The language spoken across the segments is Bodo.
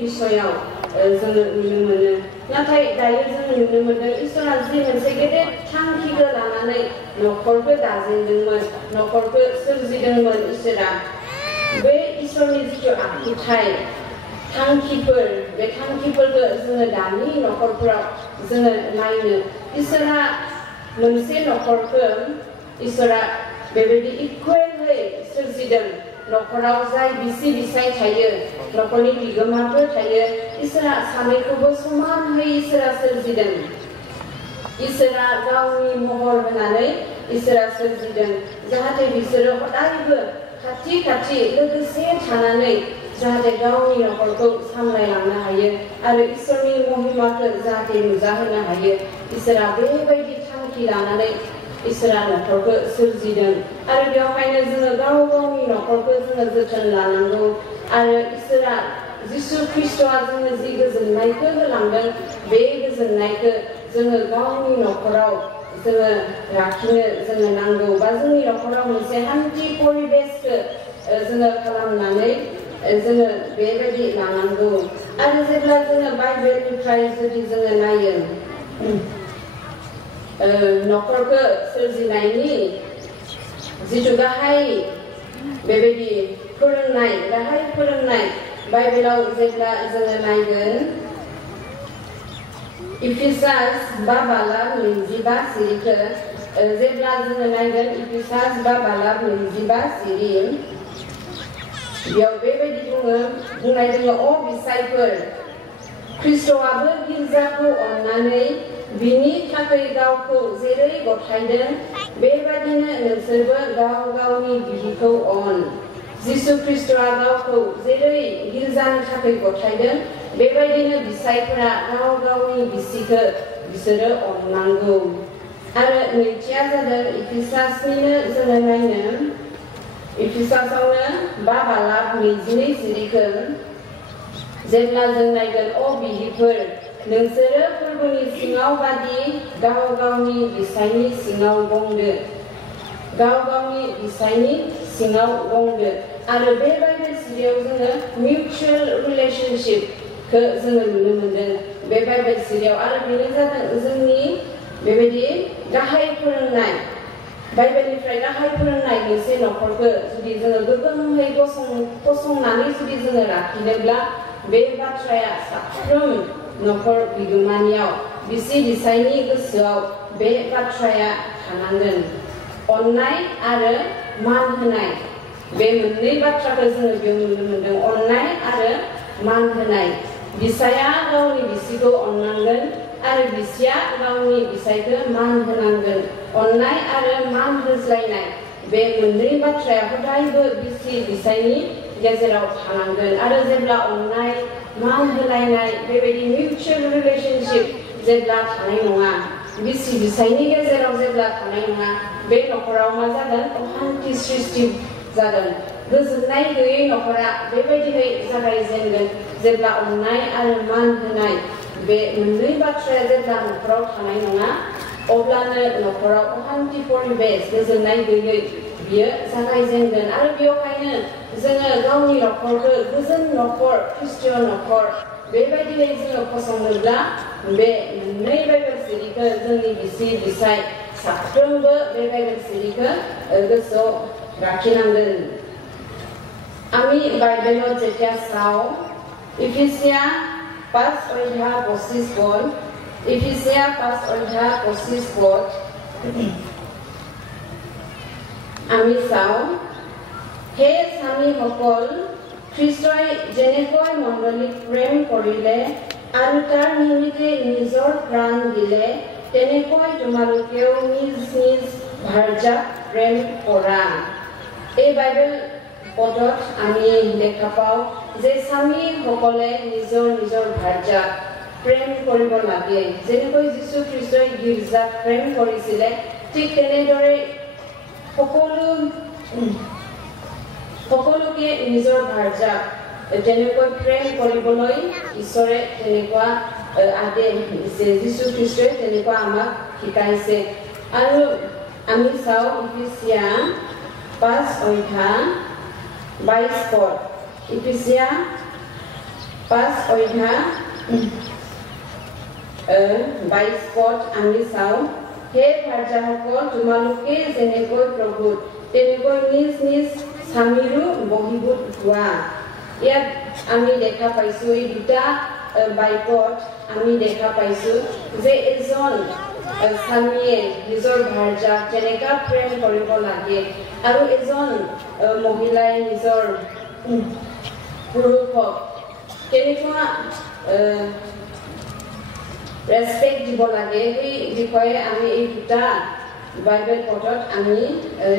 बिसयाव जोङो नुनो मोनो नाथाय दायो जों नुनो मोनदों इसोरा जि मोनसे गेदेर थांखिखौ लानानै नखरखौ दाजेनदोंमोन नखरखौ सोरजिदोंमोन इसोरा बे इसोरनि जिथु आखुथाय थांखिफोर बे थांखिफोरखौ जोङो दानि नखरफोराव जोङो नायनो इसोरा मोनसे नखरखौ इसोरा बेबायदि इकुवेलयै सोरजिदों नखराव जाय बिसि बिसाय थायो नखरनि बिगोमाफोर थायो इसोरा सानैखौबो समानहै इसोरा सोरजिदों इसोरा गावनि महर होनानै इसोरा सोरजिदों जाहाथे बिसोरो हदायबो खाथि खाथि लोगोसे थानानै जाहाथे गावनि नखरखौ सामलायलांनो हायो आरो इसोरनि महिमाखौ जाहाथे नुजाहोनो हायो इसोरा बेबायदि थांखि लानानै इसोरा नखरखौ सोरजिदों आरो बेवहायनो जोङो गाव गावनि नखरखौ जोङो जोथोन लानांगौ आरो इसोरा जिसु ख्रिस्टआ जोंनो जि गोजोननायखौ होलांदों बे गोजोननायखौ जोङो गावनि नखराव जोङो लाखिनो जोङो नांगौ बा जोंनि नखराव मोनसे हान्थि परिबेसखौ जोङो खालामनानै जोङो बेबायदि लानांगौ आरो जेब्ला जोङो बाइबेलनिफ्राय जुदि जोङो नायो नखरखौ सोरजिनायनि जिथु गाहाय बेबायदि फोरोंनाय बाइबेलाव जेब्ला जोङो नायगोन इफिसास 5:25 सिरिखौ जेब्ला जोङो नायगोन इफिसास 5:25 सिरि बेयाव बेबायदि बुंनाय दङ अ बिसायफोर ख्रिस्टआबो गिर्जाखौ अननानै बिनि थाखाय गावखौ जेरै गथायदों बेबादिनो नोंसोरबो गाव गावनि बिहिखौ अन जिसु ख्रिस्टआ गावखौ जेरै गिर्जानि थाखाय गथायदों बेबायदिनो बिसायफोरा गाव गावनि बिसिखौ बिसोरो अननांगौ आरो नैथिया जादों इफिसासनिनो जोङो नायनो इफिसासावनो 5:22 सिरिखौ जेब्ला जों नायगोन अ बिहिफोर नोंसोरो फोरबोनि सिङाव बादि गाव गावनि बिसायनि सिङाव गंदो गाव गावनि बिसायनि सिङाव गंदो आरो बे बाइबेल सिरियाव जोङो मिउचुअल रिलेशनशिपखौ जोङो नुनो मोनदों बे बाइबेल सिरियाव आरो बेनो जादों जोंनि बेबायदि गाहाय फोरोंनाय बाइबेलनिफ्राय गाहाय फोरोंनाय मोनसे नखरखौ जुदि जोङो गोगोमहै गसंनानै जुदि जोङो लाखिनोब्ला बे बाथ्राया साफ्रोम नखर बिगोमानियाव बिसि बिसायनि गोसोआव बे बाथ्राया थानांगोन अननाय आरो मान होनाय बे मोननै बाथ्राखौ जोङो बेयाव नुनो मोनदों अननाय आरो मान होनाय बिसाया गावनि बिसिखौ अननांगोन आरो बिसिया गावनि बिसायखौ मान होनांगोन अननाय आरो मान होज्लायनाय बे मोननै बाथ्राया हदायबो बिसि बिसायनि गेजेराव थानांगोन आरो जेब्ला अननाय मान होलायनाय बेबायदि मिउचुअल रिलेशनशिप जेब्ला थानाय नङा बिसि बिसायनि गेजेराव जेब्ला थानाय नङा बे नखराव मा जागोन अशान्ति सृष्टि जागोन गोजोननाय गैयै नखरा बेबायदियै जागायजेनगोन जेब्ला अननाय आरो मान होनाय बे मोननै बाथ्राया जेब्ला नखराव थानाय नङा अब्लानो नखराव अशान्ति परिबेस गोजोननाय गैयै बियो जागायजेनगोन आरो बेवहायनो जोङो गावनि नखरखौ गोजोन नखर ख्रिस्टियान नखर बेबायदियै जोङो फसंनोब्ला बे मोननै बाइबेल सिरिखौ जोंनि बिसि बिसाय साफ्रोमबो बे बाइबेल सिरिखौ गोसोआव लाखिनांगोन আমি বাইবেলত যেতিয়া চাওঁ ইফিছিয়া 5:25 পদ ইফিছিয়া 5:25 পদ আমি চাওঁ হে স্বামীসকল খ্ৰীষ্টই যেনেকৈ মণ্ডলীক প্ৰেম কৰিলে আৰু তাৰ নিমিত্তে নিজৰ প্ৰাণ দিলে তেনেকৈ তোমালোকেও নিজ নিজ ভাৰ্যাক প্ৰেম কৰা এই বাইবেল পদত আমি দেখা পাওঁ যে স্বামীসকলে নিজৰ নিজৰ ভাৰ্যাক প্ৰেম কৰিব লাগে যেনেকৈ যীশু খ্ৰীষ্টই গীৰ্জাক প্ৰেম কৰিছিলে ঠিক তেনেদৰে সকলোকে নিজৰ ভাৰ্যাক তেনেকৈ প্ৰেম কৰিবলৈ ঈশ্বৰে তেনেকুৱা আদেশ দিছে যীশু খ্ৰীষ্টই তেনেকুৱা আমাক শিকাইছে আৰু আমি চাওঁ ইফিছিয়া 5:22 পদ ইফিছিয়া পাঁচ অধ্যা 22 পদ আমি চাওঁ হে ভাৰ্যাসকল তোমালোকে যেনেকৈ প্ৰভুত তেনেকৈ নিজ নিজ স্বামীৰো বহিবুত হোৱা ইয়াত আমি দেখা পাইছো এই দুটা বাইকত আমি দেখা পাইছো যে এজন স্বামীয়ে নিজৰ ভাৰ্যাক কেনেকা প্ৰেম কৰিব লাগে আৰু এজন মহিলাই নিজৰ পুৰুষক কেনেকুৱা ৰেসপেক্ট দিব লাগে এই বিষয়ে আমি এই দুটা বাইবেল পদত আমি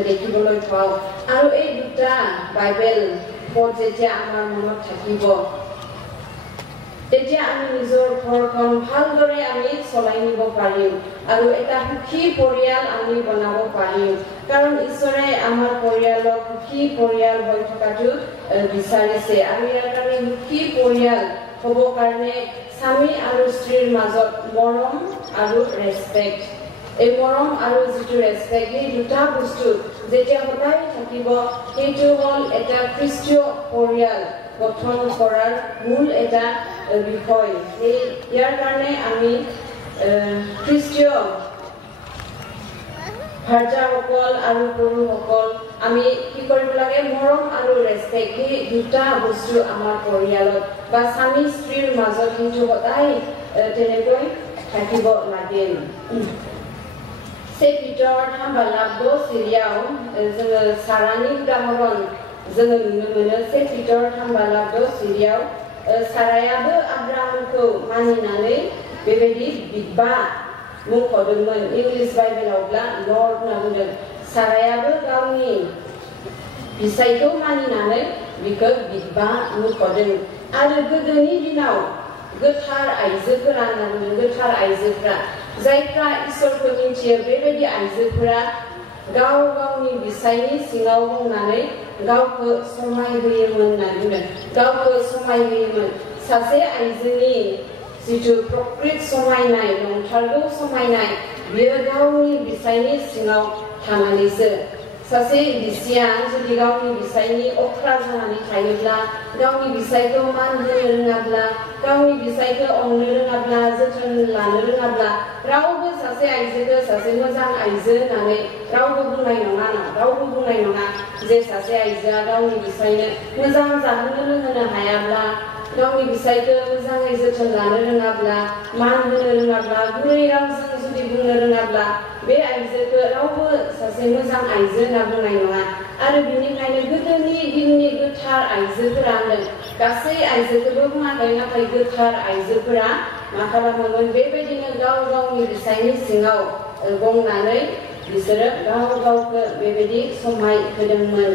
দেখিবলৈ পাওঁ আৰু এই দুটা বাইবেল পদ যেতিয়া আমাৰ মনত থাকিব তেতিয়া আমি নিজৰ ঘৰখন ভালদৰে আমি চলাই নিব পাৰিম আৰু এটা সুখী পৰিয়াল আমি বনাব পাৰিম কাৰণ ঈশ্বৰে আমাৰ পৰিয়ালক সুখী পৰিয়াল হৈ থকাটো বিচাৰিছে আৰু ইয়াৰ কাৰণে সুখী পৰিয়াল হ'ব কাৰণে স্বামী আৰু স্ত্ৰীৰ মাজত মৰম আৰু ৰেসপেক্ট এই মৰম আৰু যিটো ৰেসপেক্ট এই দুটা বস্তু যেতিয়া সদায় থাকিব সেইটো হ'ল এটা খ্ৰীষ্টীয় পৰিয়াল গঠন কৰাৰ মূল এটা বিষয় এই ইয়াৰ কাৰণে আমি খ্ৰীষ্টীয় ভাৰ্যাসকল আৰু পুৰুষসকল আমি কি কৰিব লাগে মৰম আৰু ৰেসপেক্ট এই দুটা বস্তু আমাৰ পৰিয়ালত বা স্বামী স্ত্ৰীৰ মাজত কিন্তু সদায় তেনেকৈ থাকিব লাগে সেই ভিতৰত হামবালাব চিৰিয়াও जोङो सारानि उदाहरन जोङो नुनो मोनो সেই ভিতৰত हामबालाब চিৰিয়াও सारायाबो आब्राहामखौ मानिनानै बेबायदि बिबा मुंख'दोंमोन इंलिश बाइबेलावब्ला लर्ड होनना बुंदों सारायाबो गावनि बिसायखौ मानिनानै बिखौ बिबा मुंख'दों आरो गोदोनि दिनाव गोथार आइजोफोरा होनना बुंदों गोथार आइजोफोरा जायफ्रा इसोरखौ मिथियो बेबायदि आइजोफोरा गाव गावनि बिसायनि सिङाव गंनानै गावखौ समायहोयोमोन होनना बुंदों गावखौ समायहोयोमोन सासे आइजोनि जिथु प्रकृत समायनाय नंथारगौ समायनाय बियो गावनि बिसायनि सिङाव थानानैसो सासे बिसिया जुदि गावनि बिसायनि अख्रा जानानै थायोब्ला गावनि बिसायखौ मान होनो रोङाब्ला गावनि बिसायखौ अननो रोङाब्ला जोथोन लानो रोङाब्ला रावबो सासे आइजोखौ सासे मोजां आइजो होननानै रावबो बुंनाय नङा जे सासे आइजोआ गावनि बिसायनो मोजां जाहोनो लोंहोनो हायाब्ला गावनि बिसायखौ मोजाङै जोथोन लानो रोङाब्ला मान होनो रोङाब्ला गुरै रावजों जुदि बुंनो रोङाब्ला बे आइजोखौ रावबो सासे मोजां आइजो होनना बुंनाय नङा आरो बेनिखायनो गोदोनि दिननि गोथार आइजोफोरा गासै आइजोखौबो बुङाखै नाथाय गोथार आइजोफोरा मा खालामोमोन बेबायदिनो गाव गावनि बिसायनि सिङाव गंनानै बिसोरो गाव गावखौ बेबायदि समाय होदोंमोन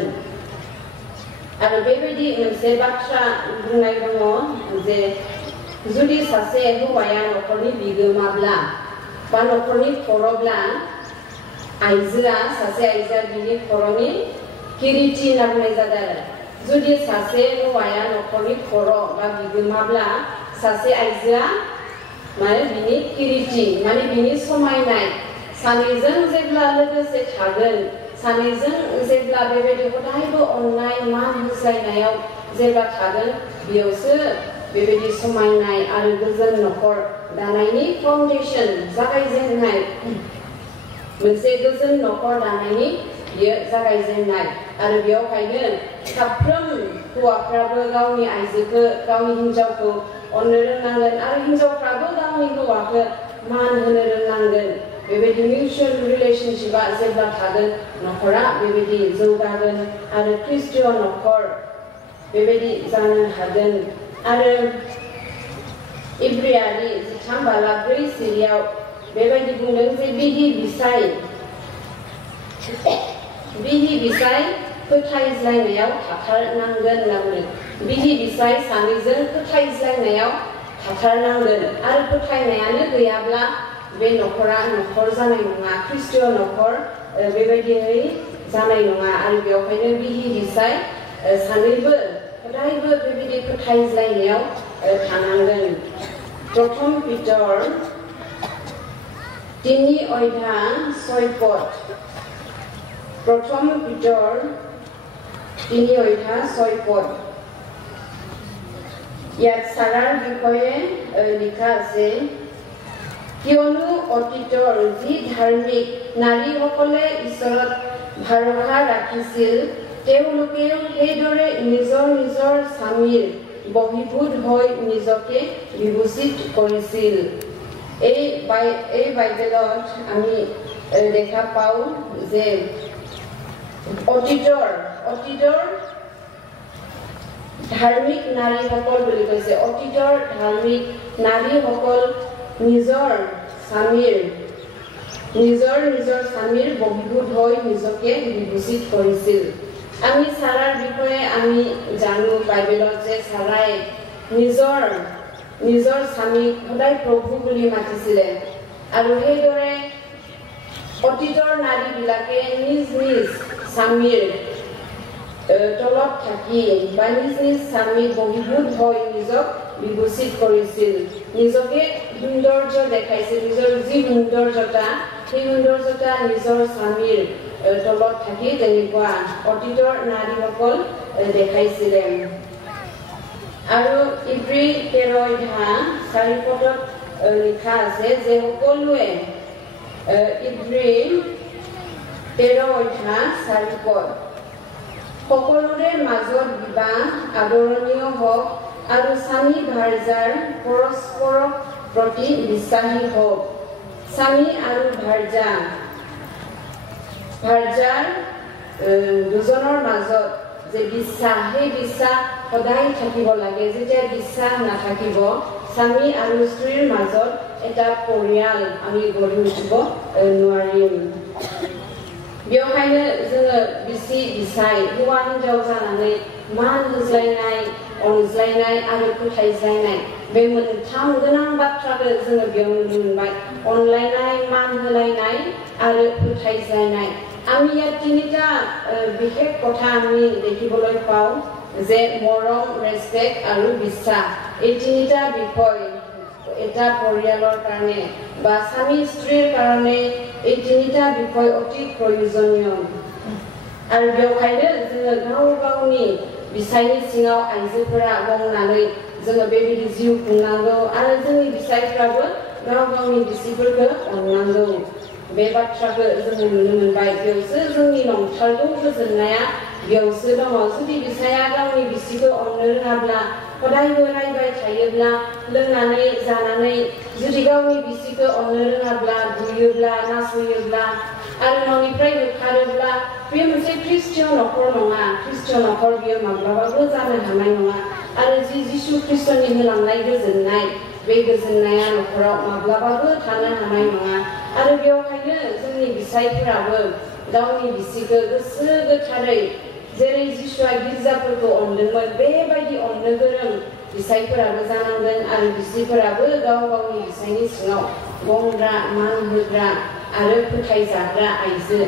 आरो बेबायदि मोनसे बाथ्रा बुंनाय दङ जे जुदि सासे हौवाया नखरनि बिगोमाब्ला बा नखरनि खर'ब्ला आइजोआ सासे आइजोआ बिनि खर'नि किरिटि होनना बुंनाय जादों आरो जुदि सासे हौवाया नखरनि खर' बा बिगोमाब्ला सासे आइजोआ माने बिनि किरिटि माने बिनि समायनाय सानैजों जेब्ला लोगोसे थागोन सानैजों जेब्ला बेबायदि हदायबो अननाय मान होज्लायनायाव जेब्ला थागोन बेयावसो बेबायदि समायनाय आरो गोजोन नखर दानायनि फाउन्डेसन जागायजेननाय मोनसे गोजोन नखर दानायनि बियो जागायजेननाय आरो बेयावहायनो साफ्रोम हौवाफ्राबो गावनि आइजोखौ गावनि हिन्जावखौ अननो रोंनांगोन आरो हिन्जावफ्राबो गावनि हौवाखौ मान होनो रोंनांगोन बेबायदि मिउचुअल रिलेशनशिपआ जेब्ला थागोन नखरा बेबायदि जौगागोन आरो ख्रीष्टीय नखर बेबायदि जानो हागोन आरो इब्रियारि 13:4 सिरियाव बेबायदि बुंदों जे बिहि बिसाय फोथायज्लायनायाव थाथारनांगोन होनना बुंदों बिहि बिसाय सानैजों फोथायज्लायनायाव थाथारनांगोन आरो फोथायनायानो गैयाब्ला बे नखरा नखर जानाय नङा ख्रीष्टीय नखर बेबायदियै जानाय नङा आरो बेवहायनो बिहि बिसाय सानैबो हदायबो बेबायदि फोथायज्लायनायाव थानांगोन प्रथम पितर 3:6 प्रथम पितर 3:6 ইয়াত সাৰাৰ বিষয়ে লিখা আছে কিয়নো অতীতৰ যি ধাৰ্মিক নাৰীসকলে ঈশ্বৰত ভৰসা ৰাখিছিল তেওঁলোকেও সেইদৰে নিজৰ নিজৰ স্বামীৰ বহিভূত হৈ নিজকে বিবেচিত কৰিছিল। এই বাইবেলত আমি দেখা পাওঁ যে অতীতৰ ধাৰ্মিক নাৰীসকল বুলি কৈছে অতীতৰ ধাৰ্মিক নাৰীসকল নিজৰ স্বামীৰ বহিভূত হৈ নিজকে বিবেচিত কৰিছিল। আমি সাৰাৰ বিষয়ে আমি জানো বাইবেলত যে সাৰাই নিজৰ স্বামীক সদায় প্ৰভু বুলি মাতিছিলে আৰু সেইদৰে অতীতৰ নাৰীবিলাকে নিজ স্বামীৰ তলত থাকি বা নিজ স্বামীৰ বহিভূত হৈ নিজক বিবেচিত কৰিছিল নিজকে সৌন্দৰ্য দেখাইছিল নিজৰ যি সৌন্দৰ্যতা সেই সৌন্দৰ্যতা নিজৰ স্বামীৰ তলত থাকি তেনেকুৱা অতীতৰ নাৰীসকল দেখাইছিলে। আৰু ইব্ৰী 13:4 লিখা আছে যে সকলোৱে ইব্ৰী 13:4 সকলোৰে মাজত বিবাহ আদৰণীয় হওক আৰু স্বামী ভাৰ্যাৰ পৰস্পৰৰ প্ৰতি বিশ্বাসী হওক। স্বামী আৰু ভাৰ্যাৰ দুজনৰ মাজত যে বিশ্বাস সেই বিশ্বাস সদায় থাকিব লাগে। যেতিয়া বিশ্বাস নাথাকিব স্বামী আৰু স্ত্ৰীৰ মাজত এটা পৰিয়াল আমি গঢ়ি উঠিব নোৱাৰিম। बेवहायनो जोङो बिसि बिसाय हौवा हिनजाव जानानै मान होज्लायनाय अनज्लायनाय आरो फोथायज्लायनाय बे मोनथाम गोनां बाथ्राखौ जोङो बेयाव नुनो मोनबाय अनलायनाय मान होलायनाय आरो फोथायज्लायनाय। আমি ইয়াত তিনিটা বিশেষ কথা আমি দেখিবলৈ পাওঁ যে মৰম ৰেসপেক্ট আৰু বিশ্বাস এই তিনিটা বিষয় এটা পৰিয়ালৰ কাৰণে বা স্বামী স্ত্ৰীৰ কাৰণে এই তিনিটা বিষয় অতি প্ৰয়োজনীয়। আৰু बेवहायनो जोङो गाव गावनि बिसायनि सिङाव आइजोफोरा गंनानै जोङो बेबायदि जिउ खुंनांगौ आरो जोंनि बिसायफ्राबो गाव गावनि बिसिफोरखौ अननांगौ। बे बाथ्राखौ जोङो नुनो मोनबाय। बेयावसो जोंनि नंथारगौ गोजोननाया बेयावसो दङ। जुदि बिसाया गावनि बिसिखौ अननो रोङाब्ला हदायबो रायबाय थायोब्ला लोंनानै जानानै जुदि गावनि बिसिखौ अननो रोङाब्ला बुयोब्ला नासयोब्ला आरो न'निफ्राय होखारोब्ला बे मोनसे ख्रिस्टियान न'खर नङा। ख्रिस्टियान न'खर बियो माब्लाबाबो जानो हानाय नङा। आरो जि जिसु ख्रिस्टनि होलांनाय गोजोननाय बे गोजोननाया न'खराव माब्लाबाबो थानो हानाय नङा। आरो बेवहायनो जोंनि बिसायफोराबो गावनि बिसिखौ गोसो गोथारै जेरै जिसुआ गिर्जाफोरखौ अनदोंमोन बेबायदि अननो गोरों बिसायफोराबो जानांगोन आरो बिसिफोराबो गाव गावनि बिसायनि सिङाव गंग्रा मान होग्रा आरो फोथायजाग्रा आइजो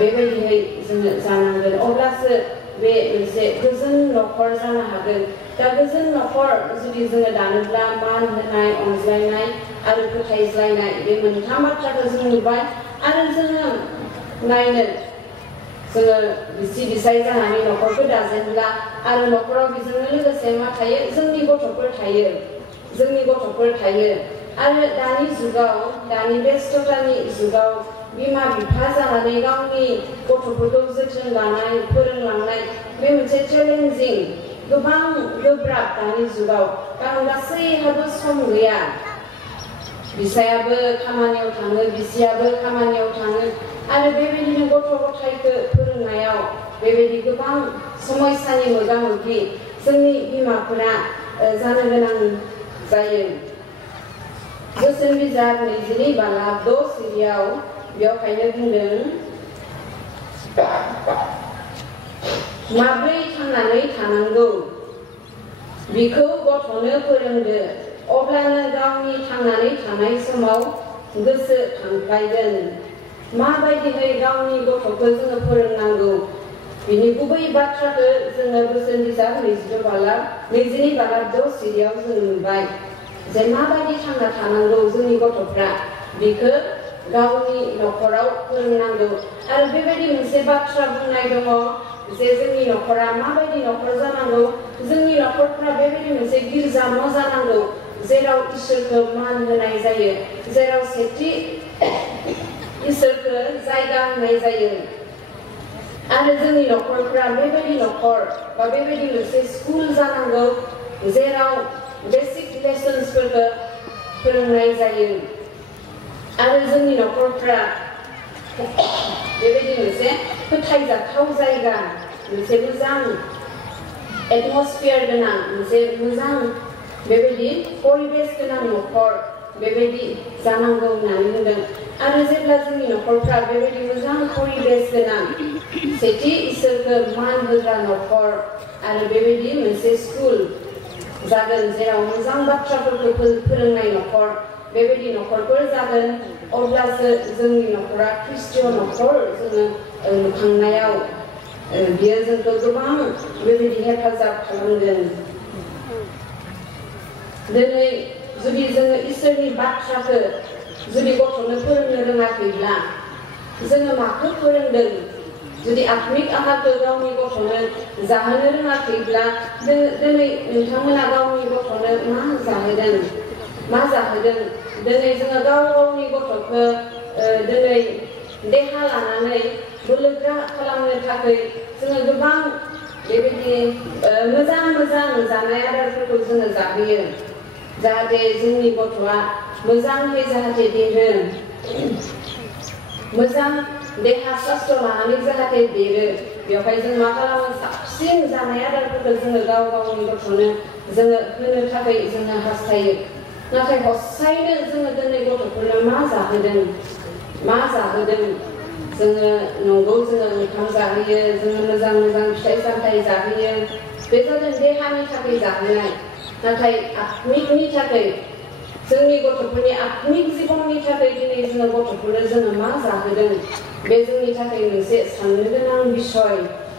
बेबायदियै जोङो जानांगोन। अब्लासो बे मोनसे गोजोन न'खर जानो हागोन। दा गोजोन न'खर जुदि जोङो दानोब्ला मान होनाय अनज्लायनाय आरो फोथायज्लायनाय बे मोनथाम बाथ्राखौ जों नुबाय। आरो जोङो नायनो जोङो बिसि बिसाय जानानै न'खरखौ दाजेनब्ला आरो न'खराव बेजोंनो लोगोसे मा थायो जोंनि गथ'फोर थायो। आरो दानि जुगाव दानि बेस्थतानि जुगाव बिमा बिफा जानानै गावनि गथ'फोरखौ जोथोन लानाय फोरोंलांनाय बे मोनसे चेलेन्जिं गोबां गोब्राब दानि जुगाव। कारण गासैहाबो सम गैया। बिसायाबो खामानियाव थाङो बिसियाबो खामानियाव थाङो आरो बेबायदिनो गथ' गथायखौ फोरोंनायाव बेबायदि गोबां समस्यानि मोगा मोगि जोंनि बिमाफोरा जानो गोनां जायो। बोसोन बिजाब 22:6 बेवहायनो बुंदों माब्रै थांनानै थानांगौ बिखौ गथ'नो फोरोंदो अब्लानो गावनि थांनानै थानाय समाव गोसो थांफ्लायगोन। माबायदियै गावनि गथ'खौ जोङो फोरोंनांगौ बिनि गुबै बाथ्राखौ जोङो बोसोन बिजाब 22:6 जोङो नुबाय जे माबायदि थांना थानांगौ जोंनि गथ'फ्रा बेखौ गावनि नखराव फोरोंनांगौ आरो बेबायदि मोनसे बाथ्रा बुंनाय दङ जे जोंनि नखरा माबायदि नखर जानांगौ जोंनि नखरफोरा बेबायदि मोनसे गिर्जा न' जानांगौ जेराव इसोरखौ मान होनाय जायो जेराव सेथि इसोरखौ जायगा होनाय जायो आरो जोंनि नखरफोरा बेबायदि नखर बा बेबायदि मोनसे स्कुल जानांगौ जेराव बेसिक लेसन्सफोरखौ फोरोंनाय जायो आरो जोंनि नखरफोरा बेबायदि मोनसे फोथायजाथाव जायगा मोनसे मोजां एटमस्फियार गोनां मोनसे मोजां बेबायदि परिबेस गोनां नखर बेबायदि जानांगौ होननानै बुंदों आरो जेब्ला जोंनि नखरफ्रा बेबायदि मोजां परिबेस गोनां सेथि इसोरखौ मान होग्रा नखर आरो बेबायदि मोनसे स्कुल जागोन जेराव मोजां बाथ्राफोरखौ फोरोंनाय नखर बेबायदि नखरफोर जागोन अब्लासो जोंनि नखरा ख्रिस्टिय नखर जोङो लुखांनायाव बियो जोंखौ गोबां बेबायदि हेफाजाब खालामगोन दिनै जुदि जोङो इसोरनि बाथ्राखौ जुदि गथ'नो फोरोंनो रोङाखैब्ला जोङो माखौ फोरोंदों जुदि आत्मिक आहारखौ गावनि गथ'नो जाहोनो रोङाखैब्ला दिनै नोंथांमोना गावनि गथ'नो मा जाहोदों दिनै जोङो गावनि गथ'खौ दिनै देहा लानानै बोलोग्रा खालामनो थाखाय जोङो गोबां बेबायदि मोजां जानाय आदारफोरखौ जोङो जाहोयो जाहाथे जोंनि गथ'आ मोजाङै जाहाथे देरो मोजां देहा सास्थ्र लानानै जाहाथे देरो बेवहाय जों मा खालामो साबसिन जानाय आदारफोरखौ जोङो गावनि गथ'नो जोङो होनो थाखाय जोङो हास्थायो नाथाय हसायैनो जोङो दिनै गथ'फोरनो मा जाहोदों जोङो नंगौ जोङो ओंखाम जाहोयो जोङो मोजां फिथाइ सामथाइ जाहोयो बे जादों देहानि थाखाय जाहोनाय नाथाय आत्मिकनि थाखाय जोंनि गथ'फोरनि आत्मिक जिबननि थाखाय दिनै जोङो गथ'फोरनो जोङो मा जाहोदों बे जोंनि थाखाय मोनसे साननो गोनां बिसय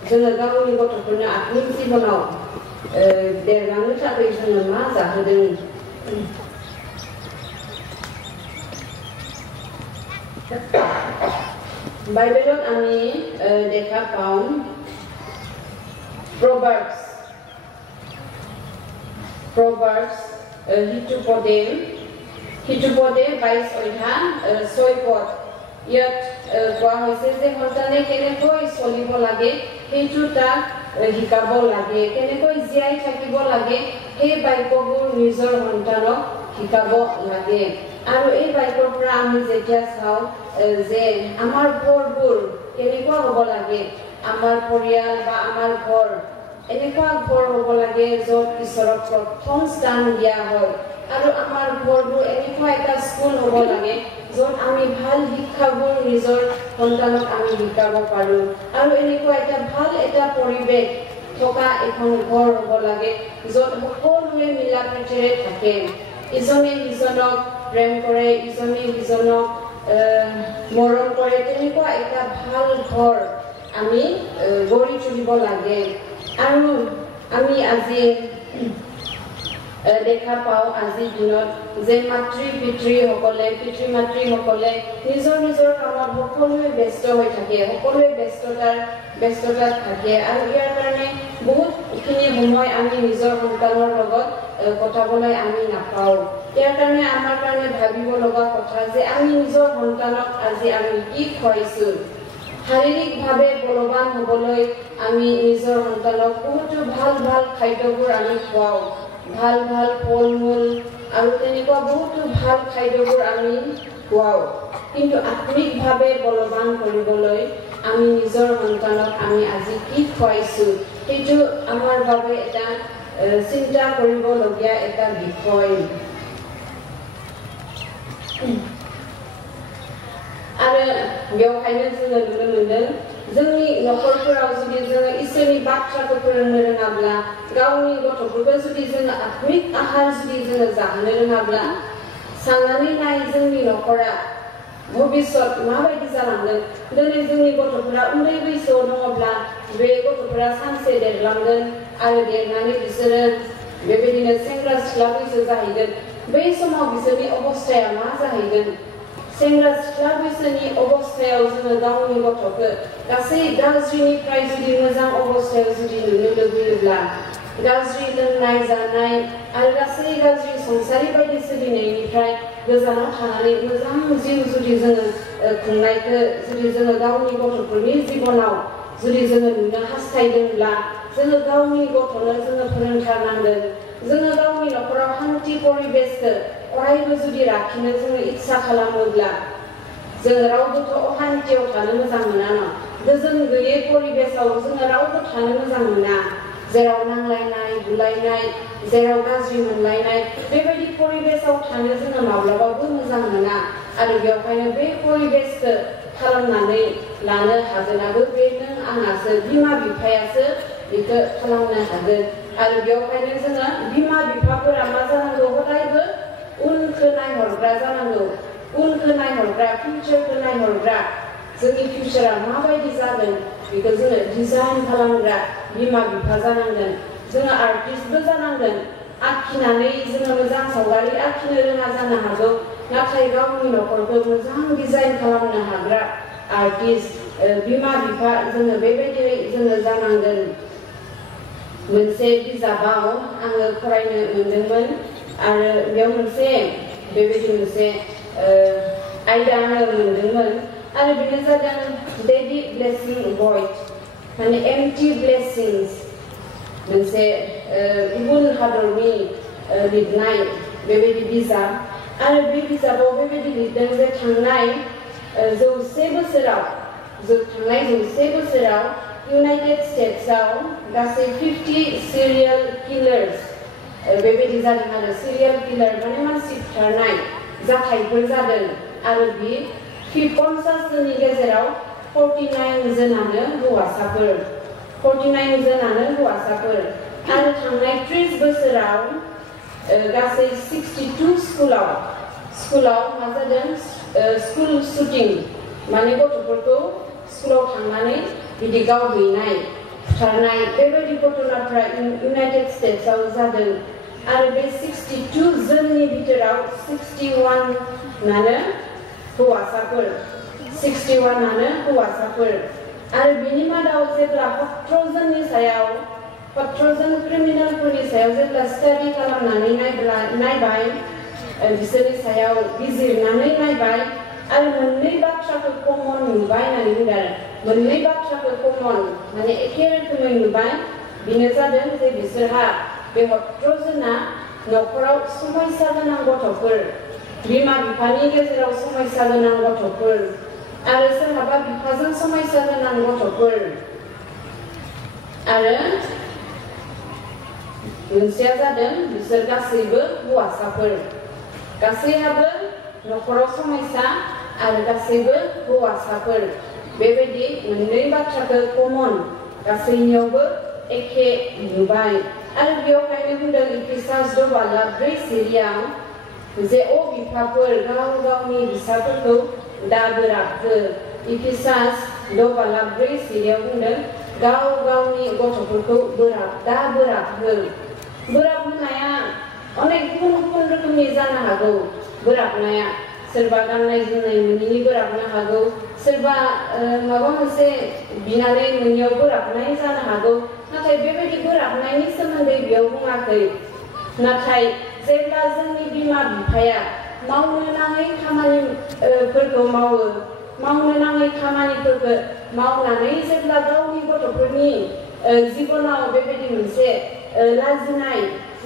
जोङो गावनि गथ'फोरनो आत्मिक जिबनाव देरलांनो थाखाय जोङो मा जाहोदों बाइबेलाव आंनि देखा पाउन Proverbs হিতুপদে 22 অধ্যায় 6 পদ ইয়াত কোৱা হৈছে যে সন্তানে কেনেকৈ চলিব লাগে সেইটো তাক শিকাব লাগে কেনেকৈ জীয়াই থাকিব লাগে সেই বাক্যবোৰ নিজৰ সন্তানক শিকাব লাগে আৰু এই বাক্যৰ পৰা আমি যেতিয়া চাওঁ যে আমাৰ ঘৰবোৰ কেনেকুৱা হ'ব লাগে আমাৰ পৰিয়াল বা আমাৰ ঘৰ এনেকুৱা ঘৰ হ'ব লাগে য'ত ঈশ্বৰক প্ৰথম স্থান দিয়া হয় আৰু আমাৰ ঘৰবোৰ এনেকুৱা এটা স্কুল হ'ব লাগে য'ত আমি ভাল শিক্ষাবোৰ নিজৰ সন্তানক আমি শিকাব পাৰোঁ আৰু এনেকুৱা এটা ভাল এটা পৰিৱেশ থকা এখন ঘৰ হ'ব লাগে য'ত সকলোৱে মিলা প্ৰীতিৰে থাকে ইজনে সিজনক প্ৰেম কৰে ইজনে সিজনক মৰম কৰে তেনেকুৱা এটা ভাল ঘৰ আমি গঢ়ি তুলিব লাগে আৰু আমি আজি দেখা পাওঁ আজিৰ দিনত যে পিতৃ মাতৃসকলে নিজৰ কামত সকলোৱে ব্যস্ত হৈ থাকে সকলোৱে ব্যস্ততাত থাকে আৰু ইয়াৰ কাৰণে বহুতখিনি সময় আমি নিজৰ সন্তানৰ লগত কটাবলৈ আমি নাপাওঁ ইয়াৰ কাৰণে আমাৰ কাৰণে ভাবিব লগা কথা যে আমি নিজৰ সন্তানক আজি আমি কি খুৱাইছোঁ শাৰীৰিকভাৱে বলৱান হ'বলৈ আমি নিজৰ সন্তানক বহুতো ভাল খাদ্যবোৰ আমি খুৱাওঁ ভাল ফল-মূল আৰু তেনেকুৱা বহুতো ভাল খাদ্যবোৰ আমি খুৱাওঁ কিন্তু আত্মিকভাৱে বলৱান কৰিবলৈ আমি নিজৰ সন্তানক আমি আজি কি খুৱাইছোঁ সেইটো আমাৰ বাবে এটা চিন্তা কৰিবলগীয়া এটা বিষয় आरो बेवहायनो जोङो नुनो मोनदों जोंनि नखरफोराव जुदि जोङो इसोरनि बाथ्राखौ फोरोंनो रोङाब्ला गावनि गथ'फोरखौ जुदि जोङो आत्मिक आहार जुदि जोङो जाहोनो रोङाब्ला साननानै नाय जोंनि नखरा भबिष्यत माबायदि जालांगोन दिनै जोंनि गथ'फोरा उन्दै बैसोआव दङब्ला बे गथ'फोरा सानसे देरलांगोन आरो देरनानै बिसोरो बेबायदिनो सेंग्रा सिख्ला बैसो जाहैगोन बै समाव बिसोरनि अबस्थाया मा जाहैगोन सेंग्रा सिख्ला बैसोनि अबस्थायाव जोङो गावनि गथ'खौ गासै गाज्रिनिफ्राय जुदि मोजां अबस्थायाव जुदि नुनो लुबैयोब्ला गाज्रि लोंनाय जानाय आरो गासै गाज्रि संसारि बायदि सोलिनायनिफ्राय गोजानाव थानानै मोजां जिउ जुदि जोङो खुंनायखौ जुदि जोङो गावनि गथ'फोरनि जिबनाव जुदि जोङो नुनो हास्थायदोंब्ला जोङो गावनि गथ'नो जोङो फोरोंथारनांगोन जोङो गावनि न'खराव शान्ति परिबेसखौ अरायबो जुदि लाखिनो जोङो इच्छा खालामोब्ला जों रावबोथ' अशान्तियाव थानो मोजां मोना न गोजोन गैयै परिबेसाव जोङो रावबो थानो मोजां मोना जेराव नांलायनाय बुलायनाय जेराव गाज्रि मोनलायनाय बेबायदि परिबेसाव थानो जोङो माब्लाबाबो मोजां मोना आरो बेवहायनो बे परिबेसखौ खालामनानै लानो हागोनाबो बे नों आंहासो बिमा बिफायासो बेखौ खालामनो हागोन आरो बेवहायनो जोङो बिमा बिफाफोरा मा जानांगौ हदायबो उनखौ नायहरग्रा जानांगौ उनखौ नायहरग्रा फिउचारखौ नायहरग्रा जोंनि फिउचारा माबायदि जागोन बेखौ जोङो डिजाइन खालामग्रा बिमा बिफा जानांगोन जोङो आर्टिस्टबो जानांगोन आखिनानै जोङो मोजां सावगारि आखिनो रोङा जानो हागौ नाथाय गावनि न'खरखौ मोजां डिजाइन खालामनो हाग्रा आर्टिस्ट बिमा बिफा जोङो बेबायदियै जोङो जानांगोन मोनसे बिजाबाव आङो फरायनो मोनदोंमोन आरो बेयाव मोनसे बेबायदि मोनसे आयदा आङो मोनदोंमोन आरो बेनो जादों डेडि ब्लेसिं भइड माने एम्पटी ब्लेसिंस मोनसे गुबुन हादरनि लिरनाय बेबायदि बिजाब आरो बे बिजाबाव बेबायदि लिरदों जे थांनाय 100 बोसोराव इउनाइटेड स्टेट्सआव गासै 50 सिरियाल किलार्स बेबायदि जादों आरो सिरियाल किलार माने मानसि बुथारनाय जाथायफोर जादों आरो बे 50 जोननि गेजेराव 49 जोनानो हौवासाफोर आरो थांनाय 30 बोसोराव गासै 62 स्कुलाव मा जादों स्कुल शुटिं माने गथ'फोरखौ स्कुलाव थांनानै बिदि गावहैनाय बुथारनाय बेबायदि घटनाफ्रा इउनाइटेड स्टेट्सआव जादों आरो बे 62 जोननि भितराव 61 हौवासाफोर आरो बिनि मादाव जेब्ला 17 जन क्रिमिनेलफोरनि सायाव जेब्ला स्टाडि खालामनानै नायबाय बिसोरनि सायाव बिजिरनानै नायबाय आरो मोननै बाथ्राखौ कमन नुबाय होननानै बुंदों आरो मोननै बाथ्राखौ कमन माने एखे रोखोमै नुबाय बेनो जादों जे बिसोरहा बे 17 जना न'खराव समस्या गोनां गथ'फोर बिमा बिफानि गेजेराव समस्या गोनां गथ'फोर आरो सोरहाबा बिफाजों समस्या गोनां गथ'फोर आरो मोनसेया जादों बिसोर गासैबो हौवासाफोर गासैहाबो न'खराव समस्या आरो गासैबो हौवासाफोर बेबायदि मोननै बाथ्राखौ कमन गासैनियावबो एखे नुबाय आरो बेवहायनो बुंदों इफिसास 2:4 सिरियाव जे अ बिफाफोर गाव गावनि फिसाफोरखौ दाबोराबहो इफिसास 2:4 सिरियाव बुंदों गाव गावनि गथ'फोरखौ बोराबहो बोराबहोनाया अनेक गुबुन रोखोमनि जानो हागौ बोराबनाया सोरबा गाननाय जोमनाय मोनैनि बोराबनो हागौ सोरबा माबा मोनसे बिनानै मोनैयाव बोराबनाय जानो हागौ नाथाय बेबायदि बोराबनायनि सोमोन्दै बेयाव बुङाखै नाथाय जेब्ला जोंनि बिमा बिफाया मावनो नाङै खामानिफोरखौ मावनानै जेब्ला गावनि गथ'फोरनि जिबनाव बेबायदि मोनसे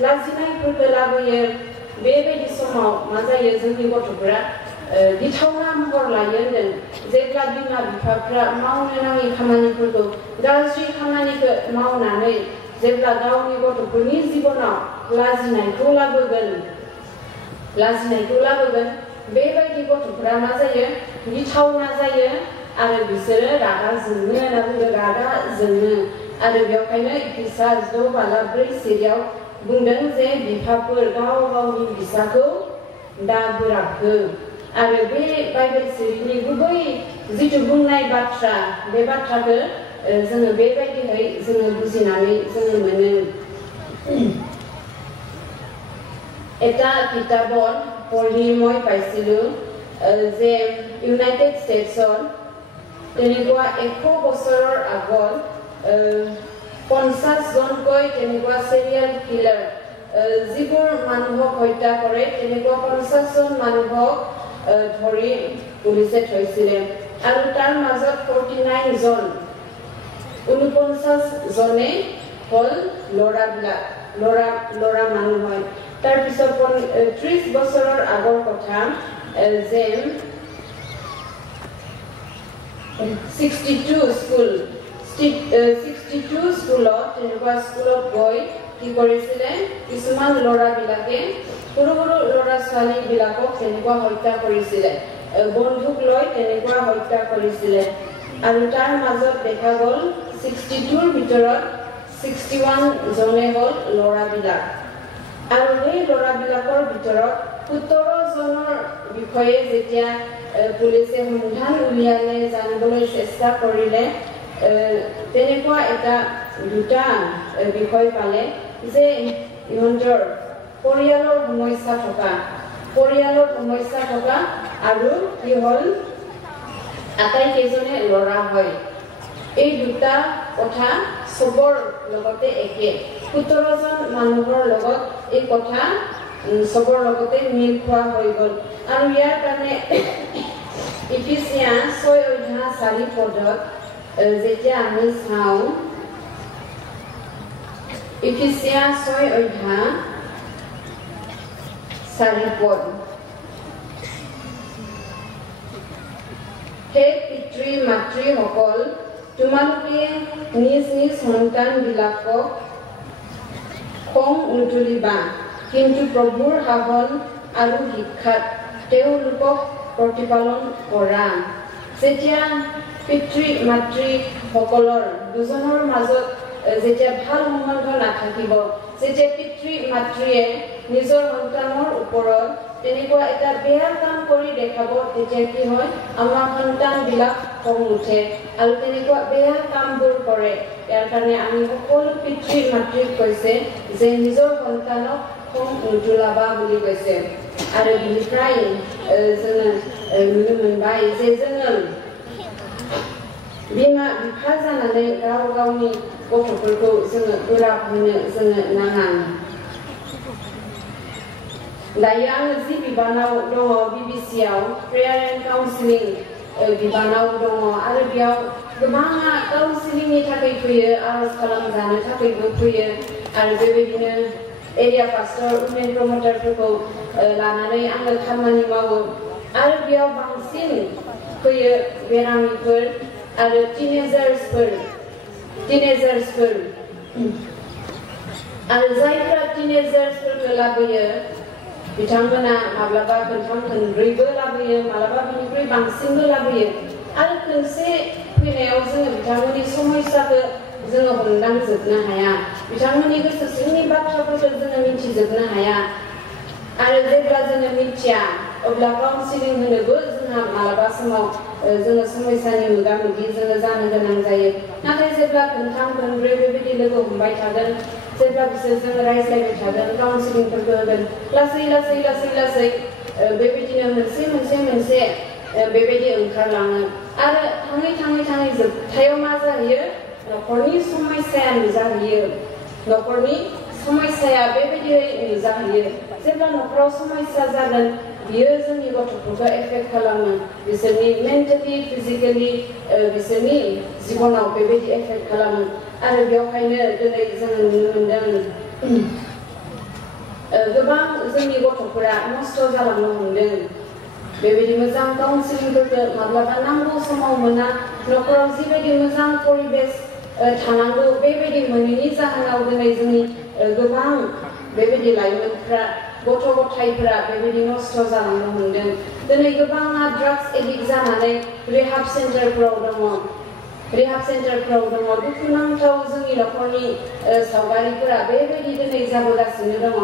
लाजिनायफोरखौ लाबोयो बेबायदि समाव मा जायो जोंनि गथ'फोरा गिथावना महर लायो होनदों जेब्ला बिमा बिफाफ्रा मावनो नाङै खामानिफोरखौ गाज्रि खामानिखौ मावनानै जेब्ला गावनि गथ'फोरनि जिबनाव लाजिनायखौ लाबोगोन बेबायदि गथ'फोरा मा जायो गिथावना जायो आरो बिसोरो रागा जोङो आरो बेवहायनो इफिसास 2:4 सिरियाव बुंदों जे बिफाफोर गाव गावनि फिसाखौ दाबोराबहो आरो बे बाइबेल सिरिनि गुबै जिथु बुंनाय बाथ्रा बे बाथ्राखौ जोङो बेबायदियै जोङो बुजिनानै जोङो मोनो এটা কিতাপত পঢ়ি মই পাইছিলোঁ যে ইউনাইটেড স্টেটছত তেনেকুৱা 100 বছৰৰ আগত 50 জনকৈ তেনেকুৱা চিৰিয়েল কিলাৰ যিবোৰ মানুহক হত্যা কৰে তেনেকুৱা 50 জন মানুহক ধৰি পুলিচে থৈছিলে আৰু তাৰ মাজত 49 জন 49 জনে হল লৰা মানুহ হয় তাৰ পিছত 30 বছৰৰ আগৰ কথা যে 62 স্কুলত তেনেকুৱা স্কুলত গৈ কি কৰিছিলে কিছুমান লৰাবিলাকে সৰু লৰা ছোৱালী বিলাকক তেনেকুৱা হত্যা কৰিছিলে বন্দুক লৈ তেনেকুৱা হত্যা কৰিছিলে আৰু তাৰ মাজত দেখা গ'ল 62ৰ ভিতৰত 61 জনে হল লৰাবিলাক আৰু এই লৰাবিলাকৰ ভিতৰত 17 জনৰ বিষয়ে যেতিয়া পুলিচে সন্ধান উলিয়ালে জানিবলৈ চেষ্টা কৰিলে তেনেকুৱা এটা দুটা বিষয় পালে যে ইহঁতৰ পৰিয়ালৰ সমস্যা থকা আৰু কি হল আটাইকেইজনে লৰা হয় এই দুটা কথা সবৰ লগতে একে 17 জন মানুহৰ লগত এই কথা সবৰ লগতে মিল খোৱা হৈ গল আৰু ইয়াৰ কাৰণে ইফিচিয়ান 6:4 পদত যেতিয়া আমি চাওঁ ইফিচিয়ান 6:4 পদ হে পিতৃ মাতৃসকল তোমালোকে নিজ নিজ সন্তানবিলাকক খং নুতুলিবা কিন্তু প্ৰভুৰ শাসন আৰু শিক্ষাত তেওঁলোকক প্ৰতিপালন কৰা যেতিয়া পিতৃ মাতৃসকলৰ দুজনৰ মাজত যেতিয়া ভাল সম্বন্ধ নাথাকিব যেতিয়া পিতৃ মাতৃয়ে নিজৰ সন্তানৰ ওপৰত তেনেকুৱা এটা বেয়া কাম কৰি দেখাব তেতিয়া কি হয় আমাৰ সন্তানবিলাক খং উঠে আৰু তেনেকুৱা বেয়া কামবোৰ কৰে ইয়াৰ কাৰণে আমি সকলো পিতৃ মাতৃক কৈছে যে নিজৰ সন্তানক খং নুতুলাবা বুলি কৈছে আৰু বিনিफ्राय जोङो नुनो मोनबाय जे जोङो बिमा बिफा जानानै गावनि गथ'फोरखौ जोङो गोराब होनो जोङो नाङा दायो आङो जि बिबानाव दङ BBCA प्रेयार एन्ड काउन्सिलिं बिबानाव दङ आरो बेयाव गोबाङा काउन्सिलिंनि थाखाय फैयो आरज खालामजानो थाखायबो फैयो आरो बेबायदिनो एरिया पास्टर उमेन प्रमटारफोरखौ लानानै आङो खामानि मावो आरो बेयाव बांसिन फैयो बेरामिफोर आरो टिनेजार्सफोर आरो जायफोरा टिनेजार्सफोरखौ लाबोयो बिथांमोना माब्लाबा खनथाम खनब्रैबो लाबोयो माब्लाबा बिनिख्रुइ बांसिनबो लाबोयो आरो खनसे फैनायाव जोङो बिथांमोननि समस्याखौ जोङो हमदांजोबनो हाया बिथांमोननि गोसो सिंनि बाथ्राफोरखौ जोङो मिथिजोबनो हाया आरो जेब्ला जोङो मिथिया अब्ला काउन्सिलिं होनोबो जोंहा माब्लाबा समाव जोङो समस्यानि मोगा-मोगि जोङो जानो गोनां जायो नाथाय जेब्ला खनथाम खनब्रै बेबायदि लोगो हमबाय थागोन जेब्ला बिसोरजों रायज्लायबाय थागोन काउन्सिलिंफोरखौ होगोन लासै बेबायदिनो मोनसे बेबायदि ओंखारलाङो आरो थाङै जोबथायाव मा जाहैयो नखरनि समस्याया नुजाहैयो नखरनि समस्याया बेबायदियै नुजाहैयो जेब्ला नखराव समस्या जागोन बियो जोंनि गथ'फोरखौ एफेक्ट खालामो बिसोरनि मेन्टेलि फिजिकेलि बिसोरनि जिबनाव बेबायदि एफेक्ट खालामो आरो बेवहायनो दिनै जोङो नुनो मोनदों गोबां जोंनि गथ'फोरा नस्थ' जालांनो हमदों बेबायदि मोजां काउन्सिलिंफोरखौ माब्लाबा नांगौ समाव मोना नखराव जिबायदि मोजां परिबेस थानांगौ बेबायदि मोनैनि जाहोनाव दिनै जोंनि गोबां बेबायदि लाइमोनफ्रा गथ' गथायफोरा बेबायदि नस्थ' जालांनो हमदों दिनै गोबाङा ड्राग्स एडिक्ट जानानै रिहाब सेन्टारफोराव दङ दुखुनांथाव जोंनि नखरनि सावगारिफोरा बेबायदि दिनै जाबोगासिनो दङ